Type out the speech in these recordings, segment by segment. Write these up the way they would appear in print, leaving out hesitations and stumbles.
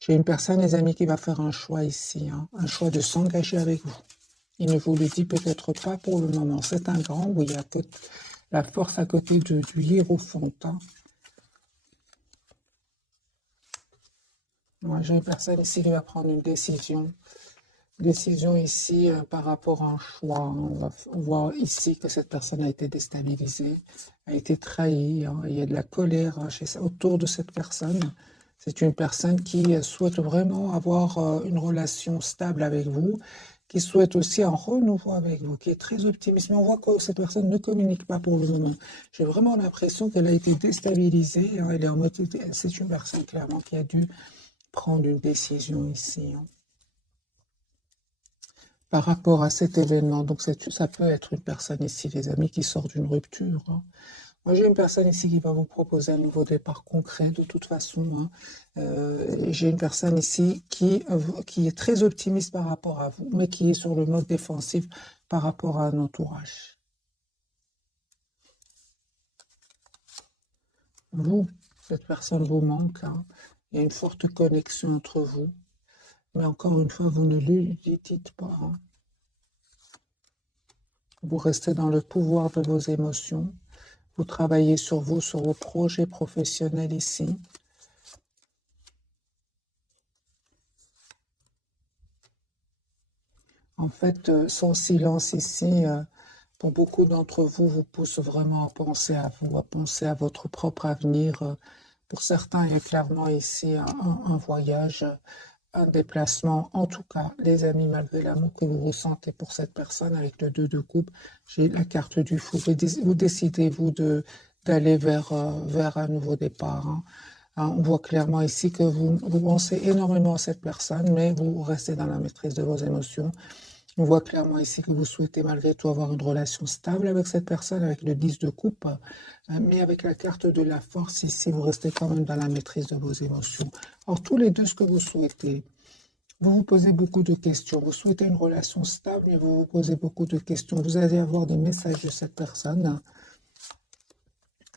J'ai une personne, les amis, qui va faire un choix ici, hein, un choix de s'engager avec vous. Il ne vous le dit peut-être pas pour le moment. C'est un grand, oui, la force à côté du hiérophant. Hein. Moi, j'ai une personne ici qui va prendre une décision. Décision ici par rapport à un choix. On voit ici que cette personne a été déstabilisée, a été trahie. Hein. Il y a de la colère autour de cette personne. C'est une personne qui souhaite vraiment avoir une relation stable avec vous, qui souhaite aussi un renouveau avec vous, qui est très optimiste. Mais on voit que cette personne ne communique pas pour le moment. J'ai vraiment l'impression qu'elle a été déstabilisée. Hein. Elle est en mode, c'est une personne clairement qui a dû prendre une décision ici. Hein. Par rapport à cet événement. Donc, ça peut être une personne ici, les amis, qui sort d'une rupture. Hein. Moi, j'ai une personne ici qui va vous proposer un nouveau départ concret, de toute façon. Hein. J'ai une personne ici qui est très optimiste par rapport à vous, mais qui est sur le mode défensif par rapport à un entourage. Vous, cette personne vous manque. Hein. Il y a une forte connexion entre vous. Mais encore une fois, vous ne lui dites pas. Hein. Vous restez dans le pouvoir de vos émotions. Vous travaillez sur vous, sur vos projets professionnels ici. En fait, son silence ici, pour beaucoup d'entre vous, vous pousse vraiment à penser à vous, à penser à votre propre avenir. Pour certains, il y a clairement ici un voyage, un déplacement. En tout cas, les amis, malgré l'amour que vous ressentez pour cette personne avec le 2 de coupe, j'ai la carte du fou. Vous décidez, vous, d'aller vers un nouveau départ. Hein. Hein, on voit clairement ici que vous pensez énormément à cette personne, mais vous restez dans la maîtrise de vos émotions. On voit clairement ici que vous souhaitez malgré tout avoir une relation stable avec cette personne, avec le 10 de coupe, mais avec la carte de la force ici, vous restez quand même dans la maîtrise de vos émotions. Alors, tous les deux, ce que vous souhaitez, vous vous posez beaucoup de questions. Vous souhaitez une relation stable, mais vous vous posez beaucoup de questions. Vous allez avoir des messages de cette personne.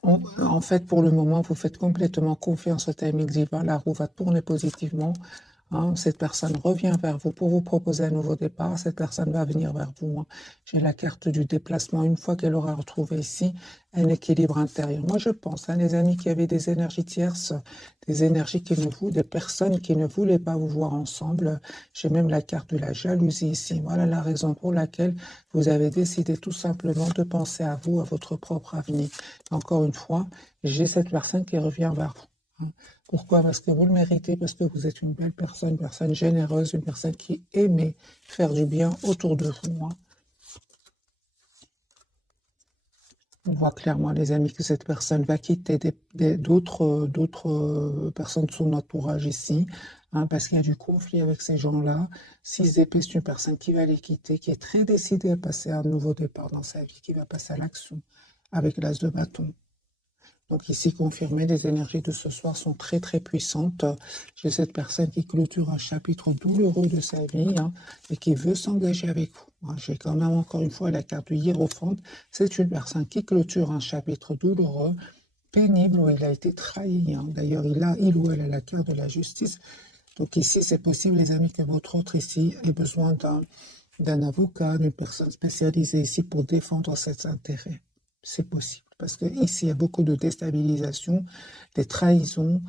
En fait, pour le moment, vous faites complètement confiance au timing divin. La roue va tourner positivement. Hein. Cette personne revient vers vous pour vous proposer un nouveau départ. Cette personne va venir vers vous. Hein. J'ai la carte du déplacement. Une fois qu'elle aura retrouvé ici un équilibre intérieur. Moi, je pense, hein, les amis qui avaient des énergies tierces, des énergies des personnes qui ne voulaient pas vous voir ensemble. J'ai même la carte de la jalousie ici. Voilà la raison pour laquelle vous avez décidé tout simplement de penser à vous, à votre propre avenir. Encore une fois, j'ai cette personne qui revient vers vous. Hein. Pourquoi? Parce que vous le méritez, parce que vous êtes une belle personne, une personne généreuse, une personne qui aimait faire du bien autour de vous. Hein. On voit clairement, les amis, que cette personne va quitter d'autres personnes de son entourage ici, hein, parce qu'il y a du conflit avec ces gens-là. 6 d'épée, c'est une personne qui va les quitter, qui est très décidée à passer à un nouveau départ dans sa vie, qui va passer à l'action avec l'as de bâton. Donc ici, confirmé, les énergies de ce soir sont très très puissantes. J'ai cette personne qui clôture un chapitre douloureux de sa vie, hein, et qui veut s'engager avec vous. Hein. J'ai quand même encore une fois la carte du hiérophant. C'est une personne qui clôture un chapitre douloureux, pénible, où il a été trahi. Hein. D'ailleurs, il ou elle a la carte de la justice. Donc ici, c'est possible, les amis, que votre autre ici ait besoin d'un avocat, d'une personne spécialisée ici pour défendre ses intérêts. C'est possible. Parce que ici, il y a beaucoup de déstabilisation, des trahisons.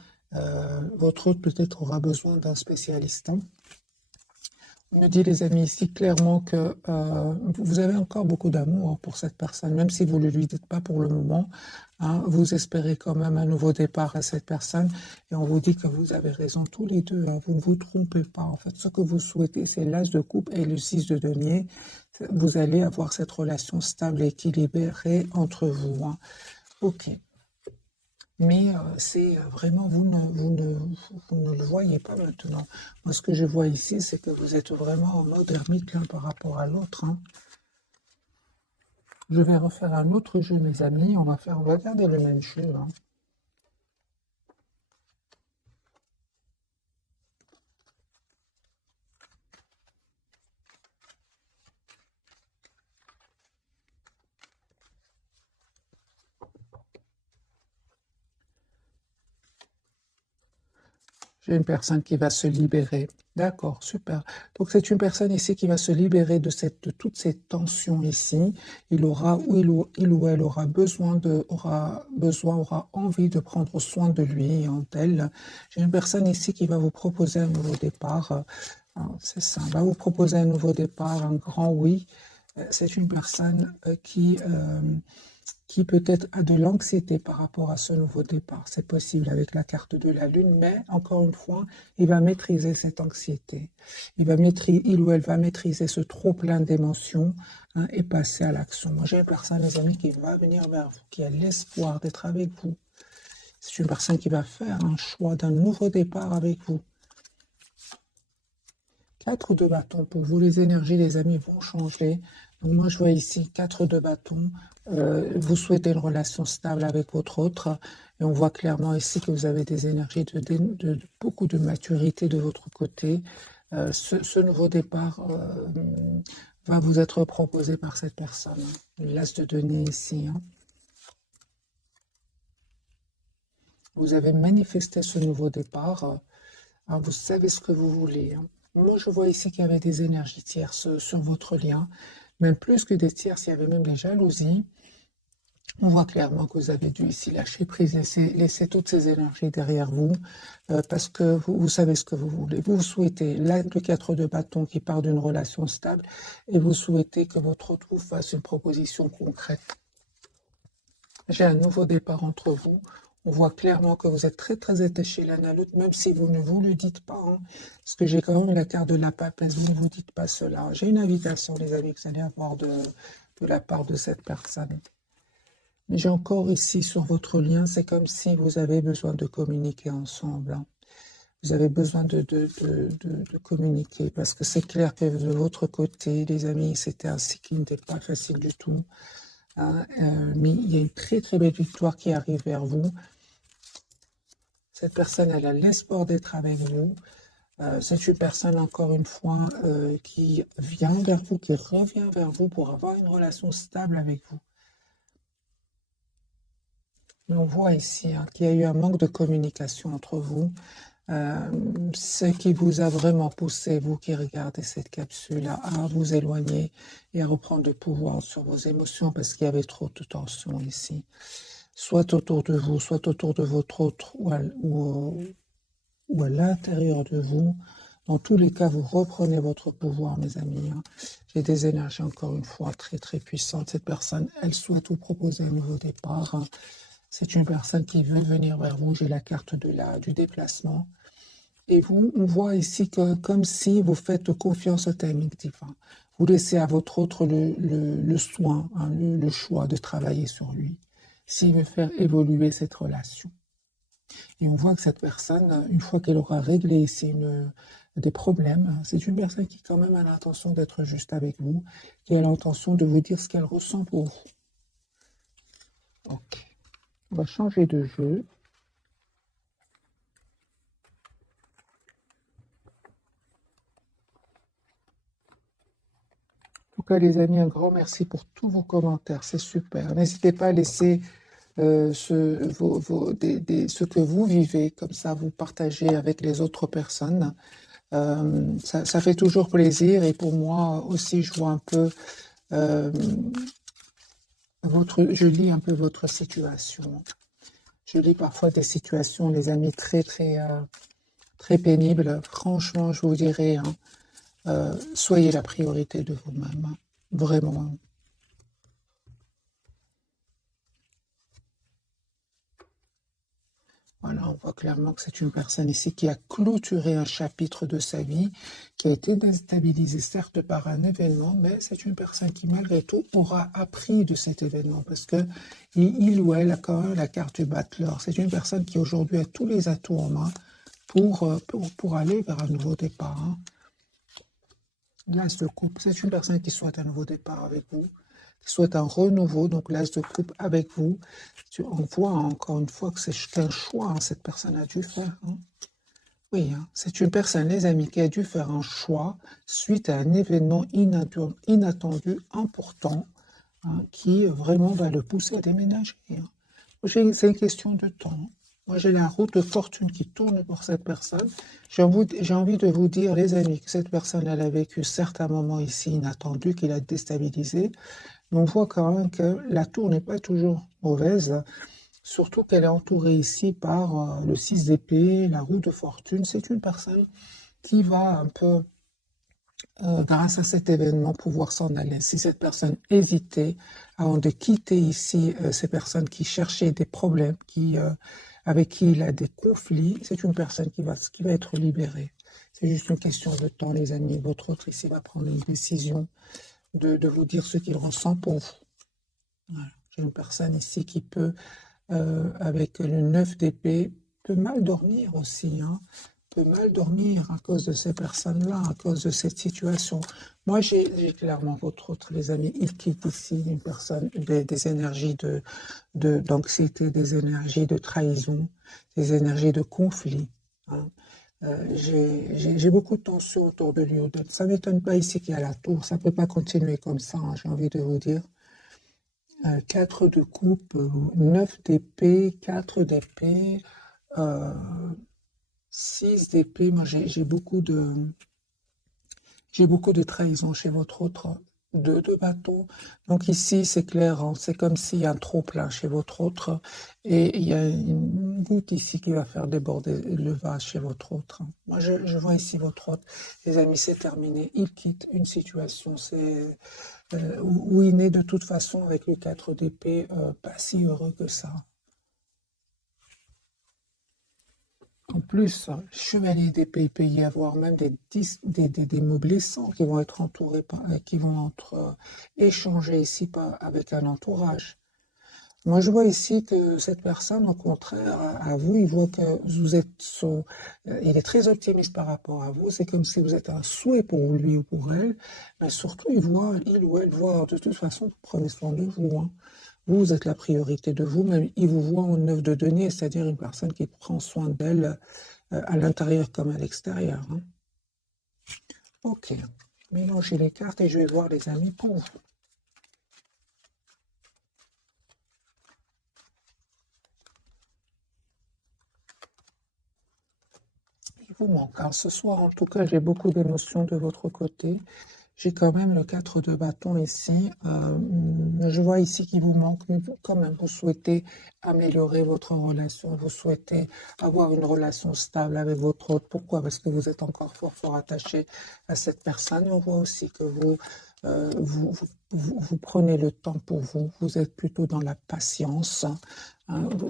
Votre autre peut-être aura besoin d'un spécialiste. Hein. On me dit, les amis, ici clairement que vous avez encore beaucoup d'amour pour cette personne, même si vous ne lui dites pas pour le moment. Hein, vous espérez quand même un nouveau départ à cette personne. Et on vous dit que vous avez raison tous les deux. Hein, vous ne vous trompez pas. En fait, ce que vous souhaitez, c'est l'as de coupe et le 6 de denier. Vous allez avoir cette relation stable et équilibrée entre vous. Hein. Ok. Mais c'est vraiment, vous ne le voyez pas maintenant. Moi, ce que je vois ici, c'est que vous êtes vraiment en mode ermite l'un par rapport à l'autre. Hein. Je vais refaire un autre jeu, mes amis. On va garder le même jeu. Hein. J'ai une personne qui va se libérer. D'accord, super. Donc c'est une personne ici qui va se libérer de toutes ces tensions ici. Il ou elle aura envie de prendre soin de lui et en elle. J'ai une personne ici qui va vous proposer un nouveau départ. C'est ça, va vous proposer un nouveau départ, un grand oui. C'est une personne qui peut-être a de l'anxiété par rapport à ce nouveau départ. C'est possible avec la carte de la Lune, mais encore une fois, il va maîtriser cette anxiété. Il ou elle va maîtriser ce trop-plein d'émotions, hein, et passer à l'action. Moi, j'ai une personne, les amis, qui va venir vers vous, qui a l'espoir d'être avec vous. C'est une personne qui va faire un choix d'un nouveau départ avec vous. 4 de bâton, pour vous, les énergies, les amis, vont changer. Donc moi, je vois ici 4 de bâton. Vous souhaitez une relation stable avec votre autre. Et on voit clairement ici que vous avez des énergies de beaucoup de maturité de votre côté. Ce nouveau départ va vous être proposé par cette personne. L'as de denier ici. Hein. Vous avez manifesté ce nouveau départ. Hein, vous savez ce que vous voulez. Hein. Moi, je vois ici qu'il y avait des énergies tierces sur votre lien. Même plus que des tierces, il y avait même des jalousies. On voit clairement que vous avez dû ici lâcher prise, laisser toutes ces énergies derrière vous, parce que vous savez ce que vous voulez. Vous souhaitez le 4 de bâton qui part d'une relation stable, et vous souhaitez que votre autre vous fasse une proposition concrète. J'ai un nouveau départ entre vous. On voit clairement que vous êtes très très attachés l'un à l'autre, même si vous ne vous le dites pas. Hein, parce que j'ai quand même la carte de la papesse, vous ne vous dites pas cela. J'ai une invitation, les amis, que vous allez avoir de la part de cette personne. Mais j'ai encore ici sur votre lien, c'est comme si vous avez besoin de communiquer ensemble. Hein. Vous avez besoin de communiquer, parce que c'est clair que de votre côté, les amis, c'était un cycle qui n'était pas facile du tout. Hein, mais il y a une très très belle victoire qui arrive vers vous. Cette personne, elle a l'espoir d'être avec vous. C'est une personne, encore une fois, qui vient vers vous, qui revient vers vous pour avoir une relation stable avec vous. Mais on voit ici hein, qu'il y a eu un manque de communication entre vous. Ce qui vous a vraiment poussé, vous qui regardez cette capsule, à vous éloigner et à reprendre le pouvoir sur vos émotions parce qu'il y avait trop de tension ici. Soit autour de vous, soit autour de votre autre ou à l'intérieur de vous. Dans tous les cas, vous reprenez votre pouvoir, mes amis. Hein. J'ai des énergies, encore une fois, très, très puissantes. Cette personne, elle souhaite vous proposer un nouveau départ. Hein. C'est une personne qui veut venir vers vous. J'ai la carte du déplacement. Et vous, on voit ici que comme si vous faites confiance au timing divin. Vous laissez à votre autre le soin, hein, le choix de travailler sur lui, s'il veut faire évoluer cette relation. Et on voit que cette personne, une fois qu'elle aura réglé ici des problèmes, c'est une personne qui quand même a l'intention d'être juste avec vous, qui a l'intention de vous dire ce qu'elle ressent pour vous. Ok. On va changer de jeu. En tout cas, les amis, un grand merci pour tous vos commentaires. C'est super. N'hésitez pas à laisser ce que vous vivez, comme ça vous partagez avec les autres personnes. Ça fait toujours plaisir et pour moi aussi, je vois un peu je lis un peu votre situation. Je lis parfois des situations, les amis, très pénibles. Franchement, je vous dirais, hein, soyez la priorité de vous-même, hein, vraiment. Voilà, on voit clairement que c'est une personne ici qui a clôturé un chapitre de sa vie, qui a été déstabilisée certes par un événement, mais c'est une personne qui malgré tout aura appris de cet événement parce que il ou elle a quand même la carte du battleur. C'est une personne qui aujourd'hui a tous les atouts en main pour aller vers un nouveau départ. Hein. L'as de coupe, c'est une personne qui souhaite un nouveau départ avec vous, qui souhaite un renouveau, donc l'as de coupe avec vous. On voit encore une fois que c'est un choix, hein, cette personne a dû faire. Hein. Oui, hein, c'est une personne, les amis, qui a dû faire un choix suite à un événement inattendu, important, hein, qui vraiment va le pousser à déménager. Hein. C'est une question de temps. Moi, j'ai la roue de fortune qui tourne pour cette personne. J'ai envie de vous dire, les amis, que cette personne, elle a vécu certains moments ici inattendus, qui l'a déstabilisé. Mais on voit quand même que la tour n'est pas toujours mauvaise, surtout qu'elle est entourée ici par le 6 d'épée, la roue de fortune. C'est une personne qui va un peu, grâce à cet événement, pouvoir s'en aller. Si cette personne hésitait avant de quitter ici, ces personnes qui cherchaient des problèmes, avec qui il a des conflits, c'est une personne qui va être libérée. C'est juste une question de temps, les amis. Votre autre ici va prendre une décision de vous dire ce qu'il ressent pour vous. Voilà. J'ai une personne ici qui peut, avec le 9 d'épée, peut mal dormir aussi, hein, peut mal dormir à cause de ces personnes-là, à cause de cette situation. Moi, j'ai clairement votre autre, les amis. Il quitte ici une personne, des énergies d'anxiété, des énergies de trahison, des énergies de conflit, hein. J'ai beaucoup de tension autour de lui. Ça ne m'étonne pas ici qu'il y a la tour. Ça ne peut pas continuer comme ça, hein, j'ai envie de vous dire. 4 de coupe, 9 d'épée, 4 d'épée, 6 d'épée. Moi, j'ai beaucoup de trahison chez votre autre. 2 de bâton. Donc ici, c'est clair, hein, c'est comme s'il y a un trop-plein chez votre autre. Et il y a une goutte ici qui va faire déborder le vase chez votre autre. Moi, je vois ici votre autre. Les amis, c'est terminé. Il quitte une situation. Où il n'est de toute façon avec le 4 d'épée pas si heureux que ça. En plus, chevalier d'épée, il peut y avoir même des mots blessants qui vont être entourés qui vont être échangés ici avec un entourage. Moi, je vois ici que cette personne, au contraire, à vous, il voit que vous êtes il est très optimiste par rapport à vous. C'est comme si vous êtes un souhait pour lui ou pour elle. Mais surtout, il ou elle voit, de toute façon, prenez soin de vous, hein. Vous êtes la priorité de vous-même. Il vous voit en œuvre de denier, c'est-à-dire une personne qui prend soin d'elle à l'intérieur comme à l'extérieur, hein. Ok. Mélangez les cartes et je vais voir les amis pour vous. Il vous manque. Alors ce soir, en tout cas, j'ai beaucoup d'émotions de votre côté. J'ai quand même le 4 de bâton ici. Je vois ici qu'il vous manque, mais quand même, vous souhaitez améliorer votre relation. Vous souhaitez avoir une relation stable avec votre autre. Pourquoi? Parce que vous êtes encore fort, fort attaché à cette personne. Et on voit aussi que vous prenez le temps pour vous. Vous êtes plutôt dans la patience, hein.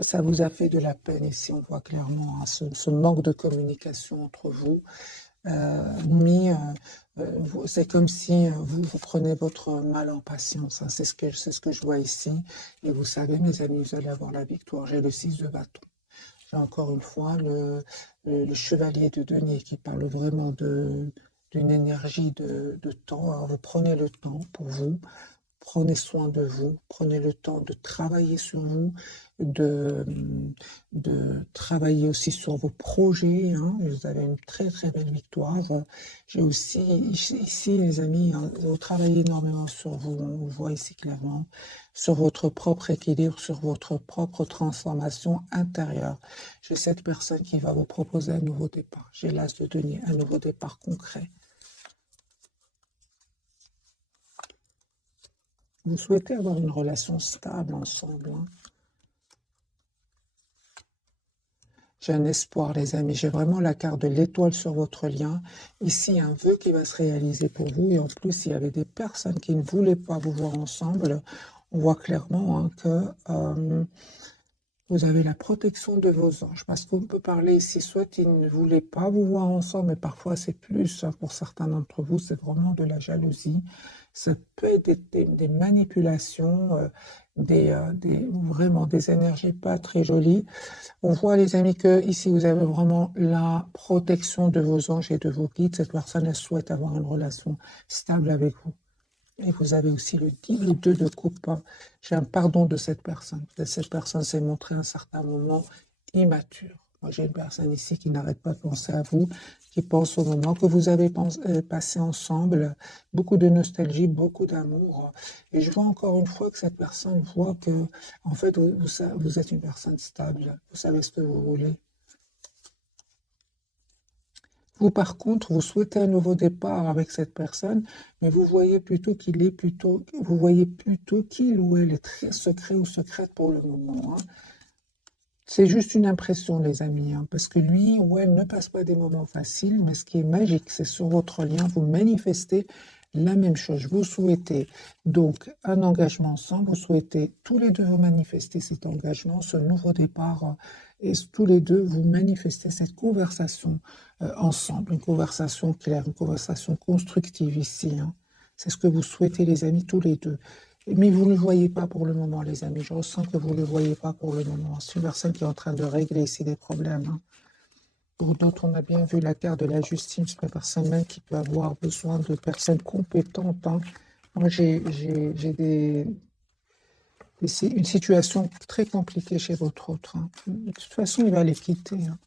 Ça vous a fait de la peine ici. On voit clairement, hein, ce manque de communication entre vous. Mais c'est comme si vous prenez votre mal en patience, hein. C'est ce que je vois ici. Et vous savez, mes amis, vous allez avoir la victoire. J'ai le 6 de bâton. J'ai encore une fois le chevalier de denier qui parle vraiment d'une énergie de temps. Alors, vous prenez le temps pour vous. Prenez soin de vous, prenez le temps de travailler sur vous, de, de travailler aussi sur vos projets, hein. Vous avez une très très belle victoire. J'ai aussi ici, les amis, hein, vous travaillez énormément sur vous, on voit ici clairement, sur votre propre équilibre, sur votre propre transformation intérieure. J'ai cette personne qui va vous proposer un nouveau départ. J'ai l'as de denier, un nouveau départ concret. Vous souhaitez avoir une relation stable ensemble, hein. J'ai un espoir, les amis. J'ai vraiment la carte de l'étoile sur votre lien. Ici, un vœu qui va se réaliser pour vous. Et en plus, il y avait des personnes qui ne voulaient pas vous voir ensemble. On voit clairement, hein, que vous avez la protection de vos anges. Parce qu'on peut parler ici, soit ils ne voulaient pas vous voir ensemble, mais parfois c'est plus, hein, pour certains d'entre vous, c'est vraiment de la jalousie. Ça peut être des manipulations, vraiment des énergies pas très jolies. On voit, les amis, que ici vous avez vraiment la protection de vos anges et de vos guides. Cette personne, elle souhaite avoir une relation stable avec vous. Et vous avez aussi le 2 de coupe. J'ai un pardon de cette personne. Cette personne s'est montrée à un certain moment immature. Moi, j'ai une personne ici qui n'arrête pas de penser à vous, qui pense au moment que vous avez passé ensemble, beaucoup de nostalgie, beaucoup d'amour. Et je vois encore une fois que cette personne voit que, en fait, vous êtes une personne stable, vous savez ce que vous voulez. Vous, par contre, vous souhaitez un nouveau départ avec cette personne, mais vous voyez plutôt vous voyez plutôt qu'il ou elle est très secret ou secrète pour le moment, hein. C'est juste une impression, les amis, hein, parce que lui ou elle ne passe pas des moments faciles, mais ce qui est magique, c'est sur votre lien, vous manifestez la même chose. Vous souhaitez donc un engagement ensemble, vous souhaitez tous les deux vous manifester cet engagement, ce nouveau départ, et tous les deux vous manifestez cette conversation ensemble, une conversation claire, une conversation constructive ici, hein. C'est ce que vous souhaitez, les amis, tous les deux. Mais vous ne le voyez pas pour le moment, les amis. Je ressens que vous ne le voyez pas pour le moment. C'est une personne qui est en train de régler ici des problèmes, hein. Pour d'autres, on a bien vu la carte de la justice. C'est une personne même qui peut avoir besoin de personnes compétentes, hein. Moi, j'ai une situation très compliquée chez votre autre, hein. De toute façon, il va les quitter, hein.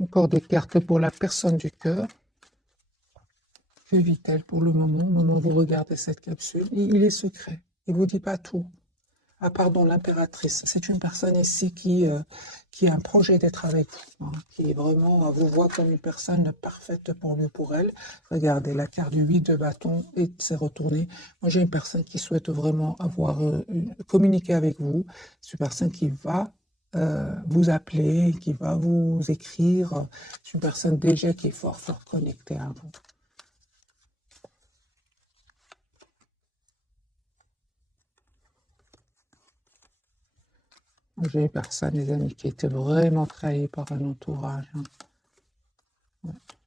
Encore des cartes pour la personne du cœur. Que vit-elle pour le moment, au moment où vous regardez cette capsule? Il est secret. Il ne vous dit pas tout. Ah pardon, l'impératrice. C'est une personne ici qui a un projet d'être avec vous, hein, qui est vraiment vous voit comme une personne parfaite pour lui ou pour elle. Regardez, la carte du 8 de bâton et s'est retournée. Moi, j'ai une personne qui souhaite vraiment communiquer avec vous. C'est une personne qui va vous appeler, qui va vous écrire. C'est une personne déjà qui est fort, fort connectée à vous. J'ai une personne, les amis, qui était vraiment trahie par un entourage, hein.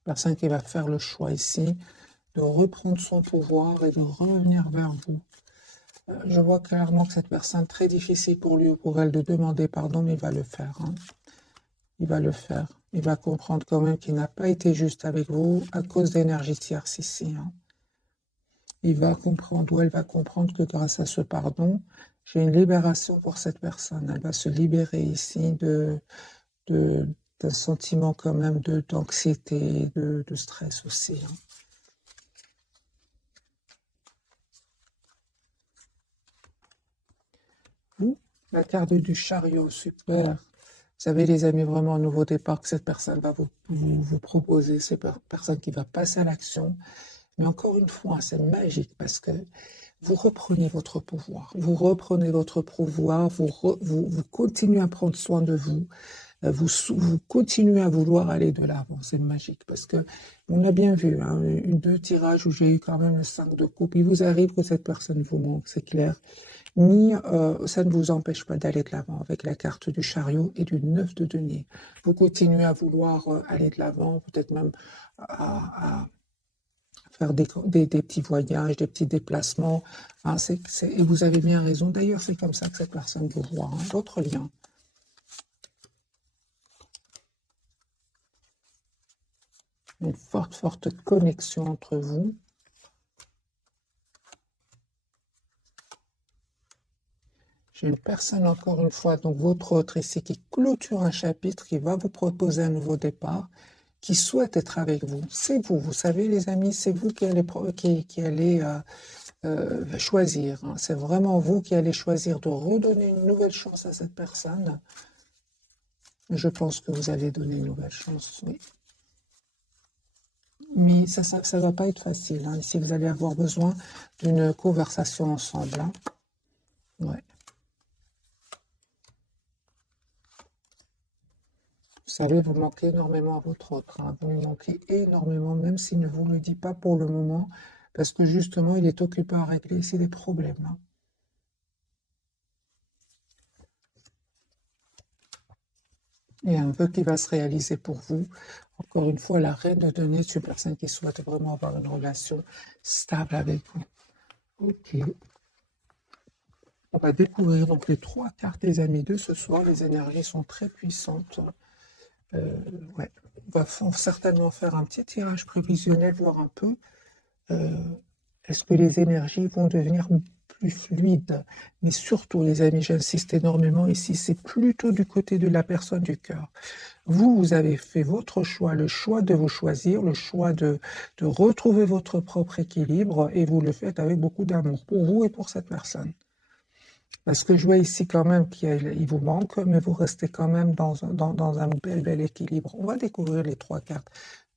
Personne qui va faire le choix ici de reprendre son pouvoir et de revenir vers vous. Je vois clairement que cette personne, très difficile pour lui ou pour elle de demander pardon, mais il va le faire, hein. Il va le faire. Il va comprendre quand même qu'il n'a pas été juste avec vous à cause d'énergie tierce ici, hein. Il va comprendre ou elle va comprendre que grâce à ce pardon, j'ai une libération pour cette personne. Elle va se libérer ici d'un sentiment quand même d'anxiété, de stress aussi, hein. La carte du chariot, super. Vous savez, les amis, vraiment un nouveau départ que cette personne va vous proposer. C'est une personne qui va passer à l'action. Mais encore une fois, c'est magique parce que vous reprenez votre pouvoir. Vous reprenez votre pouvoir, vous continuez à prendre soin de vous. Vous continuez à vouloir aller de l'avant. C'est magique parce que on a bien vu, hein, deux tirages où j'ai eu quand même le 5 de coupe. Il vous arrive que cette personne vous manque, c'est clair. Ni ça ne vous empêche pas d'aller de l'avant avec la carte du chariot et du 9 de denier. Vous continuez à vouloir aller de l'avant, peut-être même à faire des petits voyages, des petits déplacements, hein, et vous avez bien raison. D'ailleurs, c'est comme ça que cette personne vous voit, hein, votre lien. Une forte, forte connexion entre vous. J'ai une personne, encore une fois, donc votre autre ici, qui clôture un chapitre, qui va vous proposer un nouveau départ, qui souhaite être avec vous. C'est vous, vous savez, les amis, c'est vous qui allez choisir, hein. C'est vraiment vous qui allez choisir de redonner une nouvelle chance à cette personne. Je pense que vous allez donner une nouvelle chance, oui. Mais ça va pas être facile, hein. Ici, vous allez avoir besoin d'une conversation ensemble, hein. Ouais. Vous savez, vous manquez énormément à votre autre, hein. Vous lui manquez énormément, même s'il ne vous le dit pas pour le moment, parce que justement, il est occupé à régler ici des problèmes, hein. Il y a un vœu qui va se réaliser pour vous. Encore une fois, la reine de denier, c'est une personne qui souhaite vraiment avoir une relation stable avec vous. Ok. On va découvrir donc les 3 cartes des amis de ce soir. Les énergies sont très puissantes. Ouais. On va certainement faire un petit tirage prévisionnel, voir un peu est-ce que les énergies vont devenir plus fluide. Mais surtout, les amis, j'insiste énormément ici, c'est plutôt du côté de la personne du cœur. Vous avez fait votre choix, le choix de vous choisir, le choix de retrouver votre propre équilibre, et vous le faites avec beaucoup d'amour pour vous et pour cette personne. Parce que je vois ici quand même qu'il vous manque, mais vous restez quand même dans un bel équilibre. On va découvrir les 3 cartes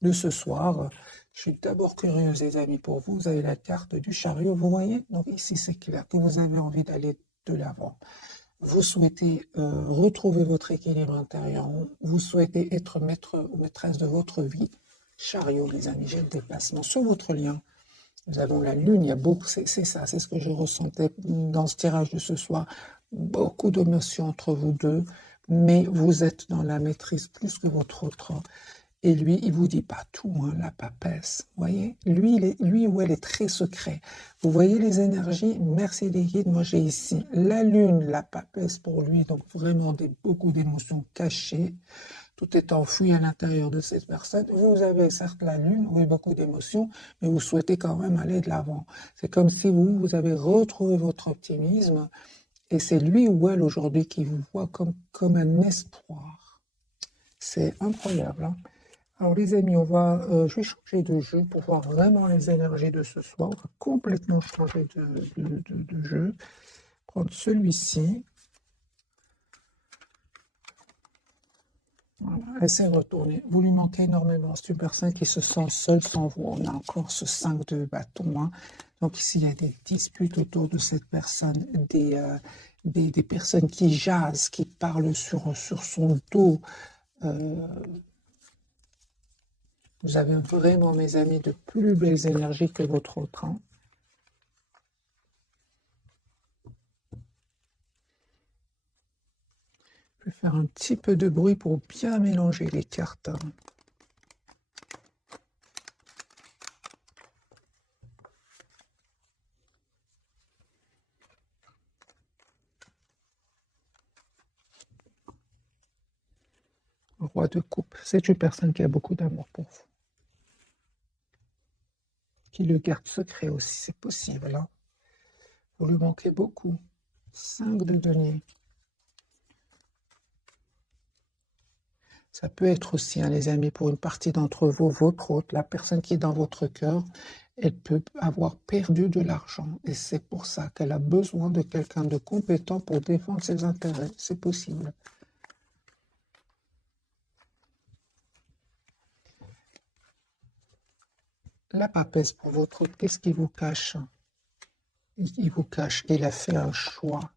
de ce soir. Je suis d'abord curieuse, les amis, pour vous. Vous avez la carte du chariot, vous voyez? Donc ici, c'est clair que vous avez envie d'aller de l'avant. Vous souhaitez retrouver votre équilibre intérieur. Vous souhaitez être maître ou maîtresse de votre vie. Chariot, les amis, j'ai le déplacement sur votre lien. Nous avons la lune, il y a beaucoup, c'est ça, c'est ce que je ressentais dans ce tirage de ce soir. Beaucoup d'émotions entre vous deux, mais vous êtes dans la maîtrise plus que votre autre. Et lui, il vous dit pas tout, hein, la papesse. Vous voyez, lui ou elle est très secret. Vous voyez les énergies? Merci les guides. Moi, j'ai ici la lune, la papesse pour lui, donc vraiment beaucoup d'émotions cachées. Tout est enfoui à l'intérieur de cette personne. Vous avez certes la lune, oui, beaucoup d'émotions, mais vous souhaitez quand même aller de l'avant. C'est comme si vous avez retrouvé votre optimisme, et c'est lui ou elle aujourd'hui qui vous voit comme un espoir. C'est incroyable, hein? Alors les amis, je vais changer de jeu pour voir vraiment les énergies de ce soir. On va complètement changer de jeu. Prendre celui-ci. Voilà, elle s'est retournée. Vous lui manquez énormément. C'est une personne qui se sent seule sans vous. On a encore ce 5 de bâton, hein. Donc ici, il y a des disputes autour de cette personne, des personnes qui jasent, qui parlent sur son dos. Vous avez vraiment, mes amis, de plus belles énergies que votre autre, hein. Je vais faire un petit peu de bruit pour bien mélanger les cartes, hein. Roi de coupe, c'est une personne qui a beaucoup d'amour pour vous, qui le garde secret aussi, c'est possible, hein. Vous lui manquez beaucoup. 5 de denier. Ça peut être aussi, hein, les amis, pour une partie d'entre vous, votre autre, la personne qui est dans votre cœur, elle peut avoir perdu de l'argent. Et c'est pour ça qu'elle a besoin de quelqu'un de compétent pour défendre ses intérêts. C'est possible. La papesse pour votre autre, qu'est-ce qu'il vous cache? Il vous cache qu'il a fait un choix.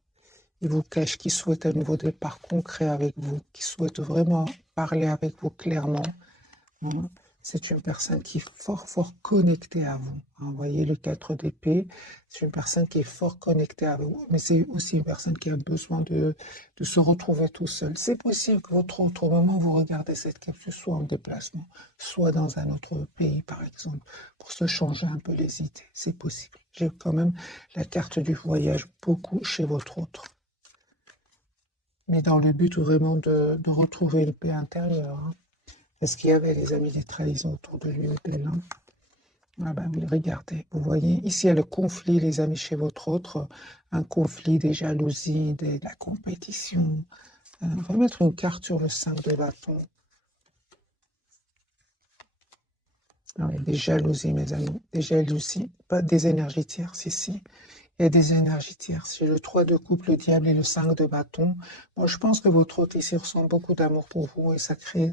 Il vous cache qu'il souhaite un nouveau départ concret avec vous, qu'il souhaite vraiment parler avec vous clairement. C'est une personne qui est fort connectée à vous. Vous voyez le 4 d'épée, c'est une personne qui est fort connectée à vous, mais c'est aussi une personne qui a besoin de se retrouver tout seul. C'est possible que votre autre, au moment où vous regardez cette capsule, soit en déplacement, soit dans un autre pays, par exemple, pour se changer un peu les idées. C'est possible. J'ai quand même la carte du voyage beaucoup chez votre autre, mais dans le but vraiment de retrouver une paix intérieure, hein. Est-ce qu'il y avait, les amis, des trahisons autour de lui ou d'elle, hein? Ah ben oui, regardez, vous voyez, ici il y a le conflit, les amis, chez votre autre, un conflit, des jalousies, de la compétition. On va mettre une carte sur le 5 de bâton. Ah oui, des jalousies, mes amis, des jalousies, pas des énergies tierces ici. Il y a des énergies tierces. J'ai le 3 de coupe, le diable et le 5 de bâton. Moi, je pense que votre autre ici ressent beaucoup d'amour pour vous, et ça crée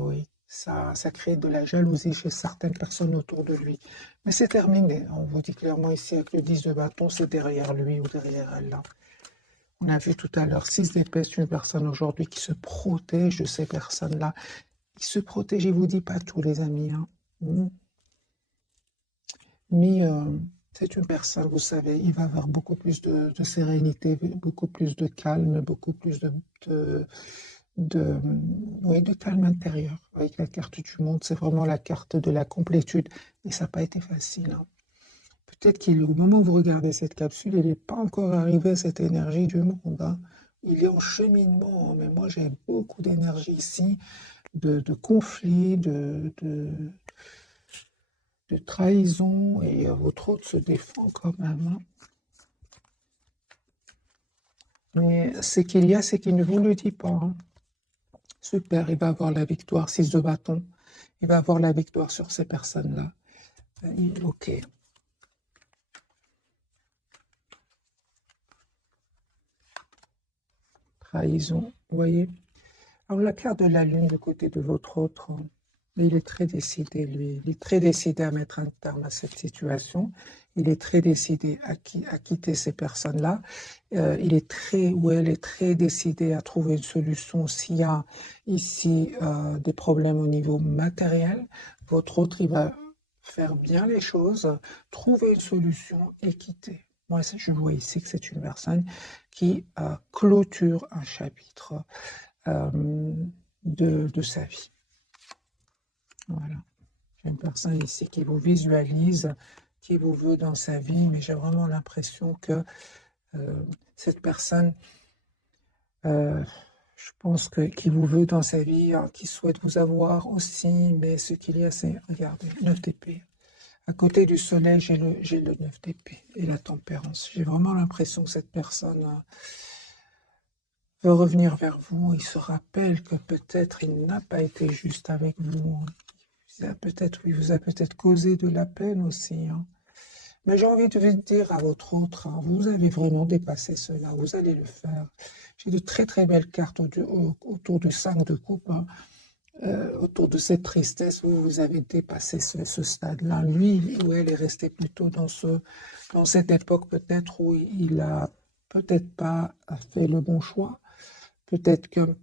oui, ça crée de la jalousie chez certaines personnes autour de lui. Mais c'est terminé. On vous dit clairement ici avec le 10 de bâton, c'est derrière lui ou derrière elle, là. On a vu tout à l'heure 6 d'épée, c'est une personne aujourd'hui qui se protège de ces personnes-là. Qui se protège, je vous dis pas tous, les amis, hein. Mais c'est une personne, vous savez, il va avoir beaucoup plus de sérénité, beaucoup plus de calme, beaucoup plus oui, de calme intérieur. Avec la carte du monde, c'est vraiment la carte de la complétude. Et ça n'a pas été facile, hein. Peut-être qu'au moment où vous regardez cette capsule, il n'est pas encore arrivé à cette énergie du monde, hein. Il est en cheminement, hein, mais moi j'ai beaucoup d'énergie ici, de conflits, de trahison et votre autre se défend quand même, hein. Mais ce qu'il y a, c'est qu'il ne vous le dit pas, hein. Super, il va avoir la victoire, 6 de bâton. Il va avoir la victoire sur ces personnes-là. Ok. Trahison, vous voyez. Alors la carte de la lune du côté de votre autre, il est très décidé, lui. Il est très décidé à mettre un terme à cette situation. Il est très décidé à quitter ces personnes-là. Il est très, ou elle est très décidée à trouver une solution s'il y a ici des problèmes au niveau matériel. Votre autre, il va faire bien les choses, trouver une solution et quitter. Moi, je vois ici que c'est une personne qui clôture un chapitre de sa vie. Voilà. J'ai une personne ici qui vous visualise, qui vous veut dans sa vie, mais j'ai vraiment l'impression que cette personne, je pense qui vous veut dans sa vie, qui souhaite vous avoir aussi, mais ce qu'il y a, c'est, regardez, 9 d'épée. À côté du soleil, j'ai le 9 d'épée et la tempérance. J'ai vraiment l'impression que cette personne veut revenir vers vous. Il se rappelle que peut-être il n'a pas été juste avec vous. Il vous a peut-être causé de la peine aussi, hein. Mais j'ai envie de vous dire à votre autre, hein, vous avez vraiment dépassé cela, vous allez le faire. J'ai de très très belles cartes autour du 5 de coupe, hein. Autour de cette tristesse, vous avez dépassé ce stade-là. Lui ou elle est resté plutôt dans cette époque peut-être où il a peut-être pas fait le bon choix. Peut-être qu'il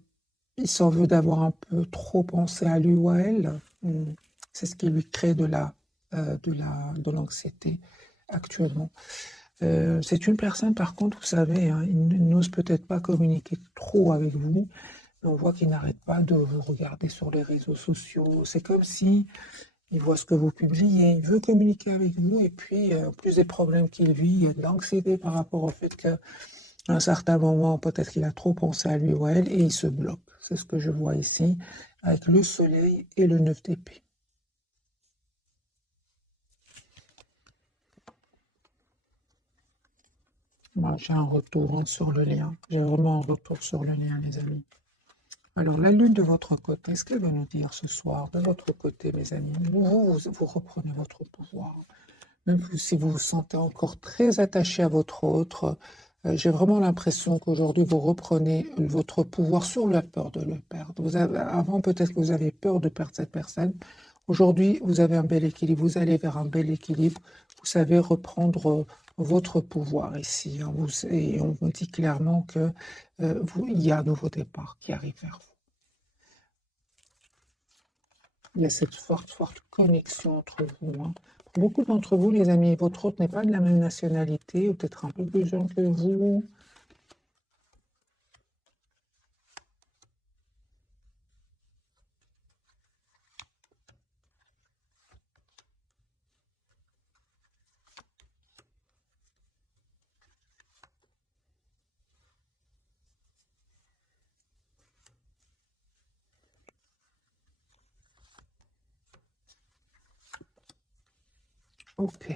s'en veut d'avoir un peu trop pensé à lui ou à elle. C'est ce qui lui crée de l'anxiété actuellement. C'est une personne, par contre, vous savez, hein, il n'ose peut-être pas communiquer trop avec vous, mais on voit qu'il n'arrête pas de vous regarder sur les réseaux sociaux. C'est comme si il voit ce que vous publiez, il veut communiquer avec vous, et puis, en plus des problèmes qu'il vit, il y a de l'anxiété par rapport au fait qu'à un certain moment, peut-être qu'il a trop pensé à lui ou à elle, et il se bloque. C'est ce que je vois ici, avec le soleil et le 9 d'épée. Moi, j'ai un retour, hein, sur le lien. J'ai vraiment un retour sur le lien, les amis. Alors, la lune de votre côté, ce qu'elle va nous dire ce soir, de votre côté, mes amis, vous reprenez votre pouvoir. Même si vous vous sentez encore très attaché à votre autre, j'ai vraiment l'impression qu'aujourd'hui, vous reprenez votre pouvoir sur la peur de le perdre. Avant, peut-être que vous avez peur de perdre cette personne. Aujourd'hui, vous avez un bel équilibre. Vous allez vers un bel équilibre. Vous savez reprendre votre pouvoir ici, hein. Et on vous dit clairement que il y a un nouveau départ qui arrive vers vous. Il y a cette forte, forte connexion entre vous, hein. Pour beaucoup d'entre vous, les amis, votre autre n'est pas de la même nationalité, ou peut-être un peu plus jeune que vous. Ok.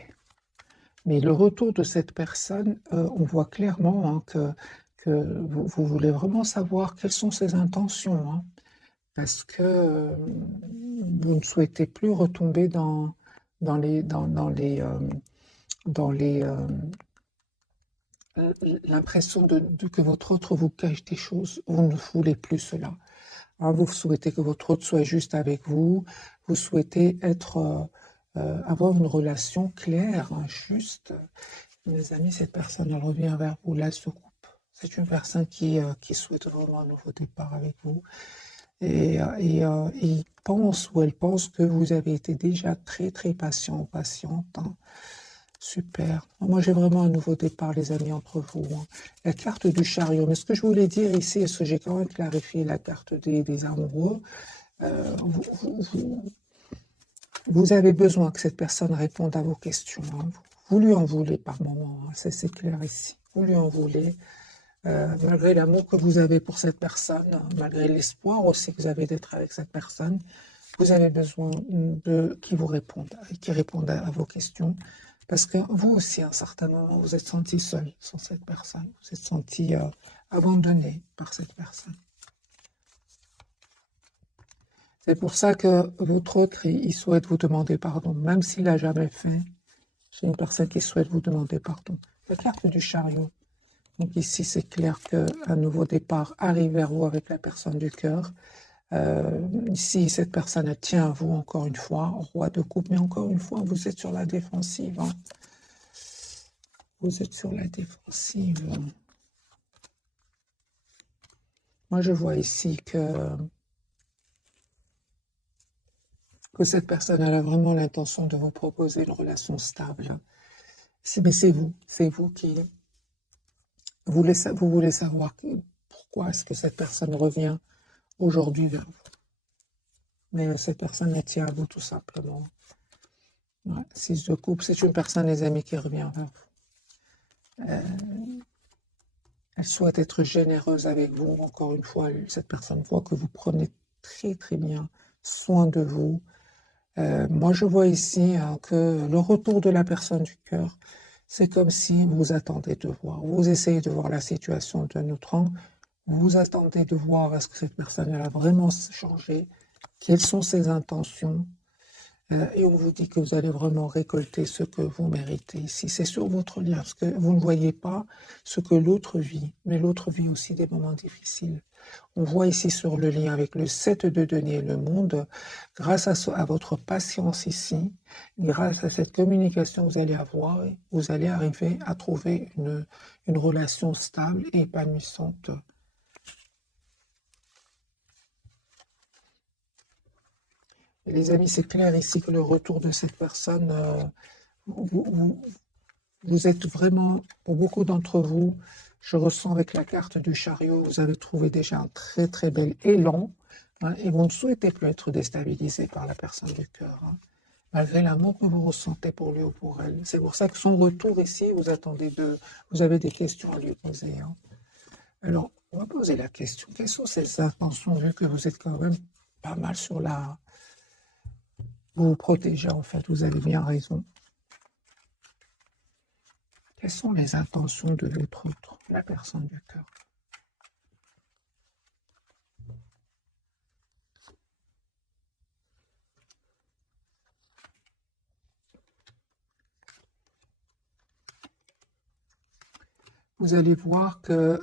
Mais le retour de cette personne, on voit clairement, hein, que vous voulez vraiment savoir quelles sont ses intentions, hein, parce que vous ne souhaitez plus retomber dans les, dans les, l'impression que votre autre vous cache des choses. Vous ne voulez plus cela, hein. Vous souhaitez que votre autre soit juste avec vous. Vous souhaitez avoir une relation claire, hein, juste. Mes amis, cette personne, elle revient vers vous, là, se coupe. C'est une personne qui souhaite vraiment un nouveau départ avec vous. Il pense ou elle pense que vous avez été déjà très, très patient ou patiente, hein. Super. Moi, j'ai vraiment un nouveau départ, les amis, entre vous, hein. La carte du chariot. Mais ce que je voulais dire ici, est-ce que j'ai quand même clarifié la carte des amoureux, vous avez besoin que cette personne réponde à vos questions, hein. Vous lui en voulez par moment, hein. C'est clair ici. Vous lui en voulez. Malgré l'amour que vous avez pour cette personne, malgré l'espoir aussi que vous avez d'être avec cette personne, Vous avez besoin de qui vous répondent, qui répondent à vos questions. Parce que vous aussi, à un certain moment, vous êtes senti seul sans cette personne. Vous êtes senti abandonné par cette personne. C'est pour ça que votre autre, il souhaite vous demander pardon, même s'il l'a jamais fait. C'est une personne qui souhaite vous demander pardon. La carte du chariot. Donc ici, c'est clair qu'un nouveau départ arrive vers vous avec la personne du cœur. Ici, cette personne, elle tient à vous encore une fois, roi de coupe, mais encore une fois, vous êtes sur la défensive. Hein. Vous êtes sur la défensive. Moi, je vois ici que cette personne elle a vraiment l'intention de vous proposer une relation stable. Mais c'est vous qui vous voulez savoir pourquoi est-ce que cette personne revient aujourd'hui vers vous. Mais cette personne elle tient à vous tout simplement. Ouais, 6 de coupe, c'est une personne, les amis, qui revient vers vous. Elle souhaite être généreuse avec vous. Encore une fois, cette personne voit que vous prenez très très bien soin de vous. Moi, je vois ici que le retour de la personne du cœur, c'est comme si vous attendez de voir. Vous essayez de voir la situation d'un autre angle. Vous attendez de voir est-ce que cette personne elle a vraiment changé, quelles sont ses intentions. Et on vous dit que vous allez vraiment récolter ce que vous méritez ici. C'est sur votre lien, parce que vous ne voyez pas ce que l'autre vit, mais l'autre vit aussi des moments difficiles. On voit ici sur le lien avec le 7 de denier et le monde, grâce à votre patience ici, grâce à cette communication que vous allez avoir, vous allez arriver à trouver une relation stable et épanouissante. Et les amis, c'est clair ici que le retour de cette personne, vous êtes vraiment, pour beaucoup d'entre vous, je ressens avec la carte du chariot, vous avez trouvé déjà un très très bel élan, hein, et vous ne souhaitez plus être déstabilisé par la personne du cœur, hein, malgré l'amour que vous ressentez pour lui ou pour elle. C'est pour ça que son retour ici, vous avez des questions à lui poser. Hein. Alors, on va poser la question, quelles sont ses intentions, vu que vous êtes quand même pas mal sur la... Vous vous protégez en fait, vous avez bien raison. Quelles sont les intentions de l'autre, la personne du cœur? Vous allez voir que,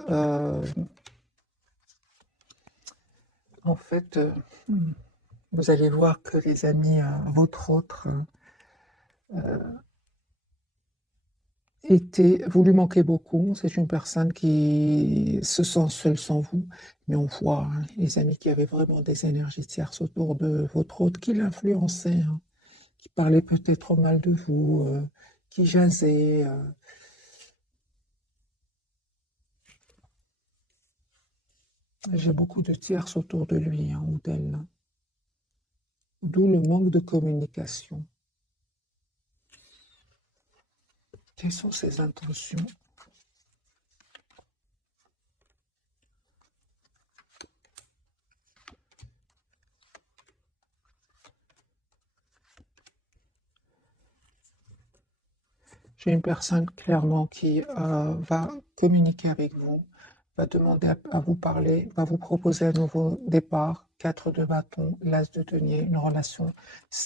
en fait, vous allez voir que les amis, votre autre, vous lui manquez beaucoup. C'est une personne qui se sent seule sans vous. Mais on voit, hein, les amis, qu'il y avait vraiment des énergies tierces autour de votre autre qui l'influençaient, hein, qui parlaient peut-être mal de vous, qui jasaient. J'ai beaucoup de tierces autour de lui, hein, ou d'elle. Hein. D'où le manque de communication. Quelles sont ses intentions? J'ai une personne clairement qui va communiquer avec vous, va demander à vous parler, va vous proposer un nouveau départ, 4 de bâton, l'as de denier, une relation,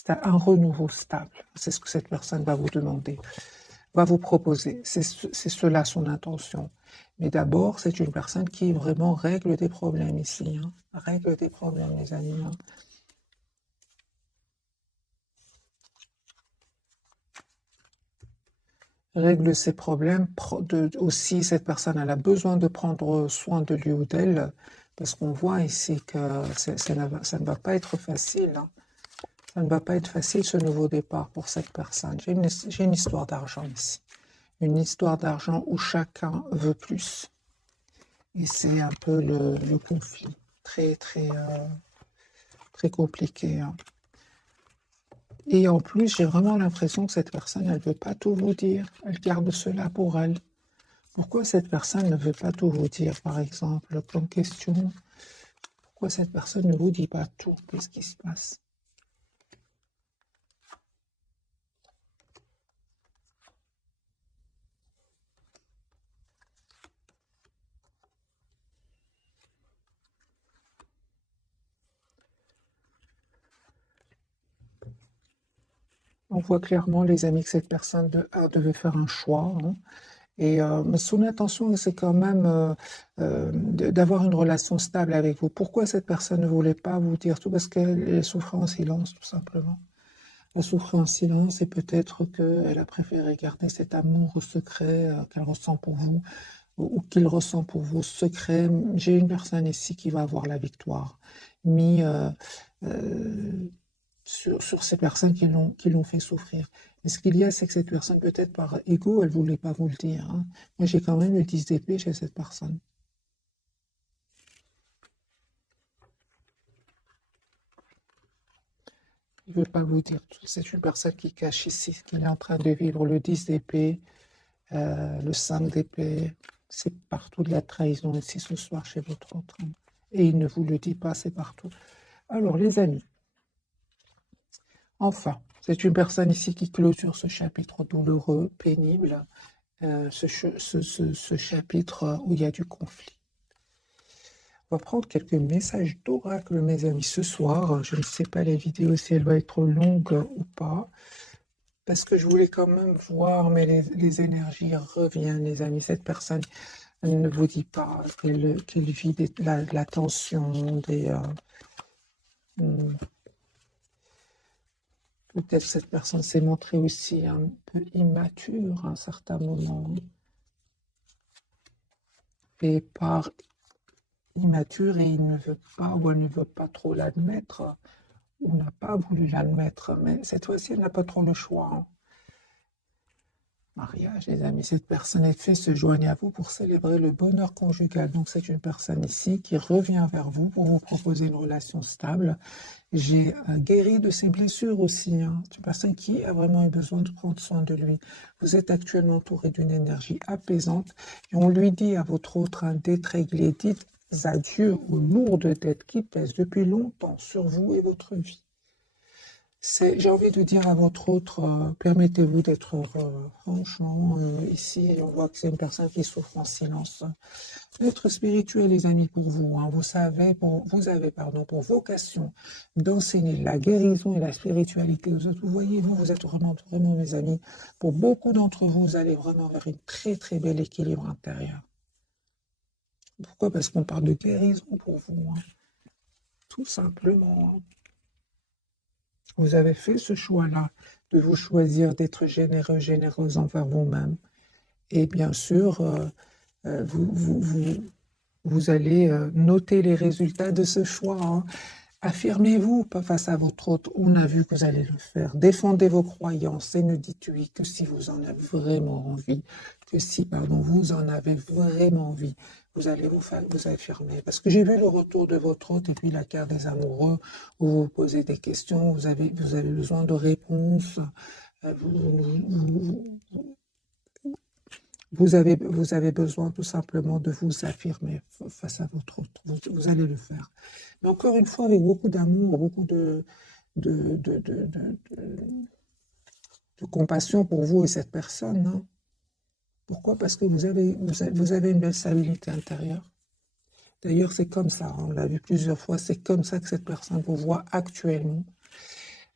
un renouveau stable. C'est ce que cette personne va vous demander, va vous proposer. C'est cela son intention. Mais d'abord, c'est une personne qui vraiment règle des problèmes ici. Hein. Règle des problèmes, les amis. Hein. Règle ses problèmes. Aussi, cette personne elle a besoin de prendre soin de lui ou d'elle, parce qu'on voit ici que ça ne va pas être facile. Hein. Ça ne va pas être facile ce nouveau départ pour cette personne. J'ai une histoire d'argent ici. Une histoire d'argent où chacun veut plus. Et c'est un peu le conflit. Très, très, très compliqué. Hein. Et en plus, j'ai vraiment l'impression que cette personne, elle ne veut pas tout vous dire. Elle garde cela pour elle. Pourquoi cette personne ne veut pas tout vous dire, par exemple, comme question? Pourquoi cette personne ne vous dit pas tout? Qu'est-ce qui se passe? voit clairement, les amis, que cette personne devait faire un choix, hein. Et son intention, c'est quand même d'avoir une relation stable avec vous. Pourquoi cette personne ne voulait pas vous dire tout? Parce qu'elle souffrait en silence, tout simplement. Elle souffrait en silence et peut-être qu'elle a préféré garder cet amour secret qu'elle ressent pour vous ou qu'il ressent pour vous secret. J'ai une personne ici qui va avoir la victoire, mis euh, sur ces personnes qui l'ont fait souffrir. Et ce qu'il y a, c'est que cette personne, peut-être par ego, elle ne voulait pas vous le dire, hein. Moi, j'ai quand même le 10 d'épée chez cette personne. Il ne veut pas vous dire tout. C'est une personne qui cache ici ce qu'il est en train de vivre. Le 10 d'épée, le 5 d'épée, c'est partout de la trahison ici ce soir chez votre autre, hein. Et il ne vous le dit pas, c'est partout. Alors, les amis, enfin, c'est une personne ici qui clôture ce chapitre douloureux, pénible, ce chapitre où il y a du conflit. On va prendre quelques messages d'oracle, mes amis, ce soir. Je ne sais pas la vidéo si elle va être longue ou pas, parce que je voulais quand même voir, mais les énergies reviennent, les amis. Cette personne, elle ne vous dit pas qu'elle vit la tension, peut-être cette personne s'est montrée aussi un peu immature à un certain moment. Et par immature, et il ne veut pas ou elle ne veut pas trop l'admettre, ou n'a pas voulu l'admettre, mais cette fois-ci, elle n'a pas trop le choix, hein. Mariage, les amis, cette personne est fait se joignent à vous pour célébrer le bonheur conjugal. Donc c'est une personne ici qui revient vers vous pour vous proposer une relation stable. J'ai guéri de ses blessures aussi, hein. C'est une personne qui a vraiment eu besoin de prendre soin de lui. Vous êtes actuellement entouré d'une énergie apaisante et on lui dit à votre autre d'être réglé. Dites adieu aux lourdes dettes qui pèsent depuis longtemps sur vous et votre vie. J'ai envie de dire à votre autre, permettez-vous d'être heureux. Franchement, ici, on voit que c'est une personne qui souffre en silence. L'être spirituel, les amis, pour vous, hein, vous avez, pour vocation d'enseigner la guérison et la spiritualité aux autres. Vous voyez, vous êtes vraiment, vraiment, mes amis. Pour beaucoup d'entre vous, vous allez vraiment vers une très, très bel équilibre intérieur. Pourquoi? Parce qu'on parle de guérison pour vous, hein. Tout simplement, hein. Vous avez fait ce choix-là de vous choisir d'être généreux, généreuse envers vous-même. Et bien sûr, vous allez noter les résultats de ce choix, hein. Affirmez-vous pas face à votre autre. On a vu que vous allez le faire. Défendez vos croyances et ne dites oui que si vous en avez vraiment envie. Que si, pardon, vous en avez vraiment envie. Vous allez vous affirmer. Parce que j'ai vu le retour de votre hôte et puis la carte des amoureux où vous posez des questions, vous avez besoin de réponses. Vous avez besoin tout simplement de vous affirmer face à votre autre. Vous allez le faire. Mais encore une fois, avec beaucoup d'amour, beaucoup de, de, de, de, de compassion pour vous et cette personne, hein. Pourquoi? Parce que vous avez une belle stabilité intérieure. D'ailleurs, c'est comme ça, hein, on l'a vu plusieurs fois, c'est comme ça que cette personne vous voit actuellement.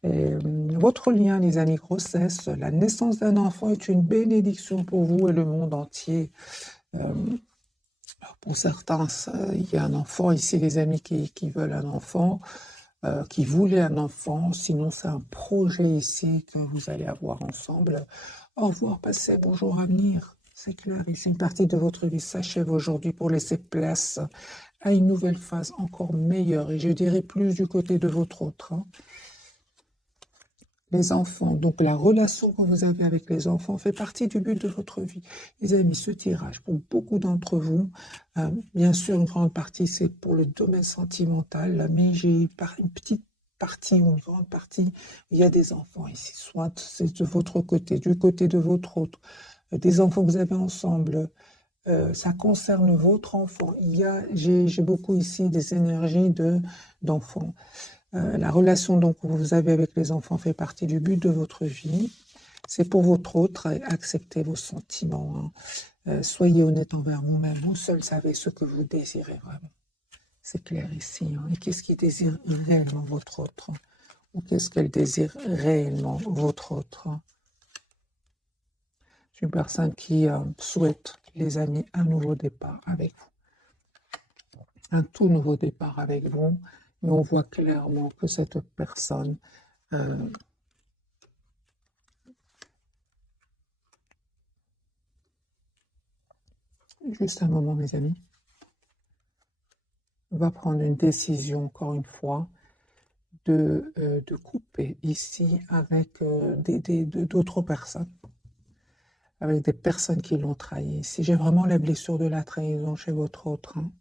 Votre lien, les amis, grossesse, la naissance d'un enfant est une bénédiction pour vous et le monde entier. Pour certains, il y a un enfant ici, les amis qui veulent un enfant, qui voulaient un enfant. Sinon, c'est un projet ici que vous allez avoir ensemble. Au revoir, passez, bonjour à venir. C'est clair, ici, une partie de votre vie s'achève aujourd'hui pour laisser place à une nouvelle phase encore meilleure. Et je dirais plus du côté de votre autre, hein. Les enfants, donc la relation que vous avez avec les enfants fait partie du but de votre vie. Les amis, ce tirage, pour beaucoup d'entre vous, bien sûr, une grande partie, c'est pour le domaine sentimental, mais j'ai une petite partie ou une grande partie, il y a des enfants ici, soit c'est de votre côté, du côté de votre autre, des enfants que vous avez ensemble, ça concerne votre enfant. J'ai beaucoup ici des énergies d'enfants. La relation donc que vous avez avec les enfants fait partie du but de votre vie. C'est pour votre autre, acceptez vos sentiments, hein. Soyez honnête envers vous-même. Vous seul savez ce que vous désirez vraiment. C'est clair ici, hein. Et qu'est-ce qui désire réellement votre autre? ou qu'est-ce qu'elle désire réellement, votre autre. C'est une personne qui souhaite, les amis, un nouveau départ avec vous. Un tout nouveau départ avec vous. Mais on voit clairement que cette personne juste un moment, mes amis, va prendre une décision, encore une fois, de couper ici avec d'autres personnes, avec des personnes qui l'ont trahi. Si j'ai vraiment la blessure de la trahison chez votre autre, hein.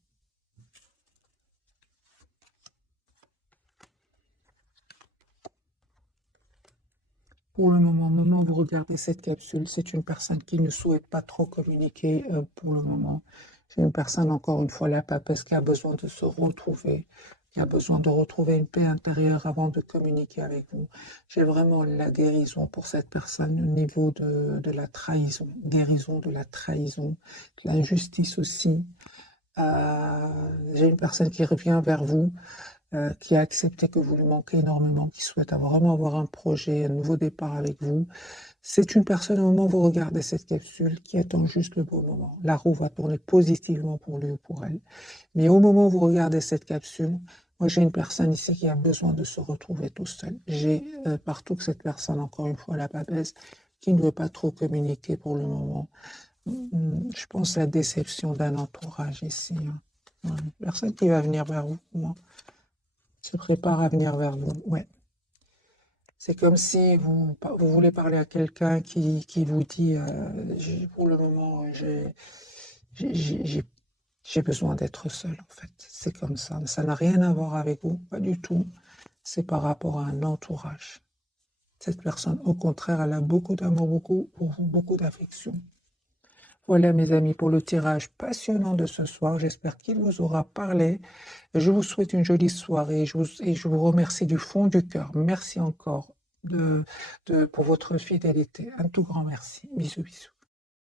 Pour le moment où vous regardez cette capsule, c'est une personne qui ne souhaite pas trop communiquer pour le moment. C'est une personne, encore une fois, la papesse, qui a besoin de se retrouver, qui a besoin de retrouver une paix intérieure avant de communiquer avec vous. J'ai vraiment la guérison pour cette personne au niveau de la trahison, guérison de la trahison, de l'injustice aussi. J'ai une personne qui revient vers vous, qui a accepté que vous lui manquez énormément, qui souhaite vraiment avoir un projet, un nouveau départ avec vous. C'est une personne, au moment où vous regardez cette capsule, qui attend juste le bon moment. La roue va tourner positivement pour lui ou pour elle. Mais au moment où vous regardez cette capsule, moi j'ai une personne ici qui a besoin de se retrouver tout seul. J'ai partout que cette personne, encore une fois, la papesse, qui ne veut pas trop communiquer pour le moment. Je pense à la déception d'un entourage ici, hein. Ouais. Personne qui va venir vers vous, moi, se prépare à venir vers vous. Ouais. C'est comme si vous voulez parler à quelqu'un qui vous dit pour le moment, j'ai besoin d'être seul, en fait. C'est comme ça. Ça n'a rien à voir avec vous, pas du tout. C'est par rapport à un entourage. Cette personne, au contraire, elle a beaucoup d'amour, beaucoup d'affection. Voilà, mes amis, pour le tirage passionnant de ce soir. J'espère qu'il vous aura parlé. Je vous souhaite une jolie soirée et je vous remercie du fond du cœur. Merci encore pour votre fidélité. Un tout grand merci. Bisous, bisous.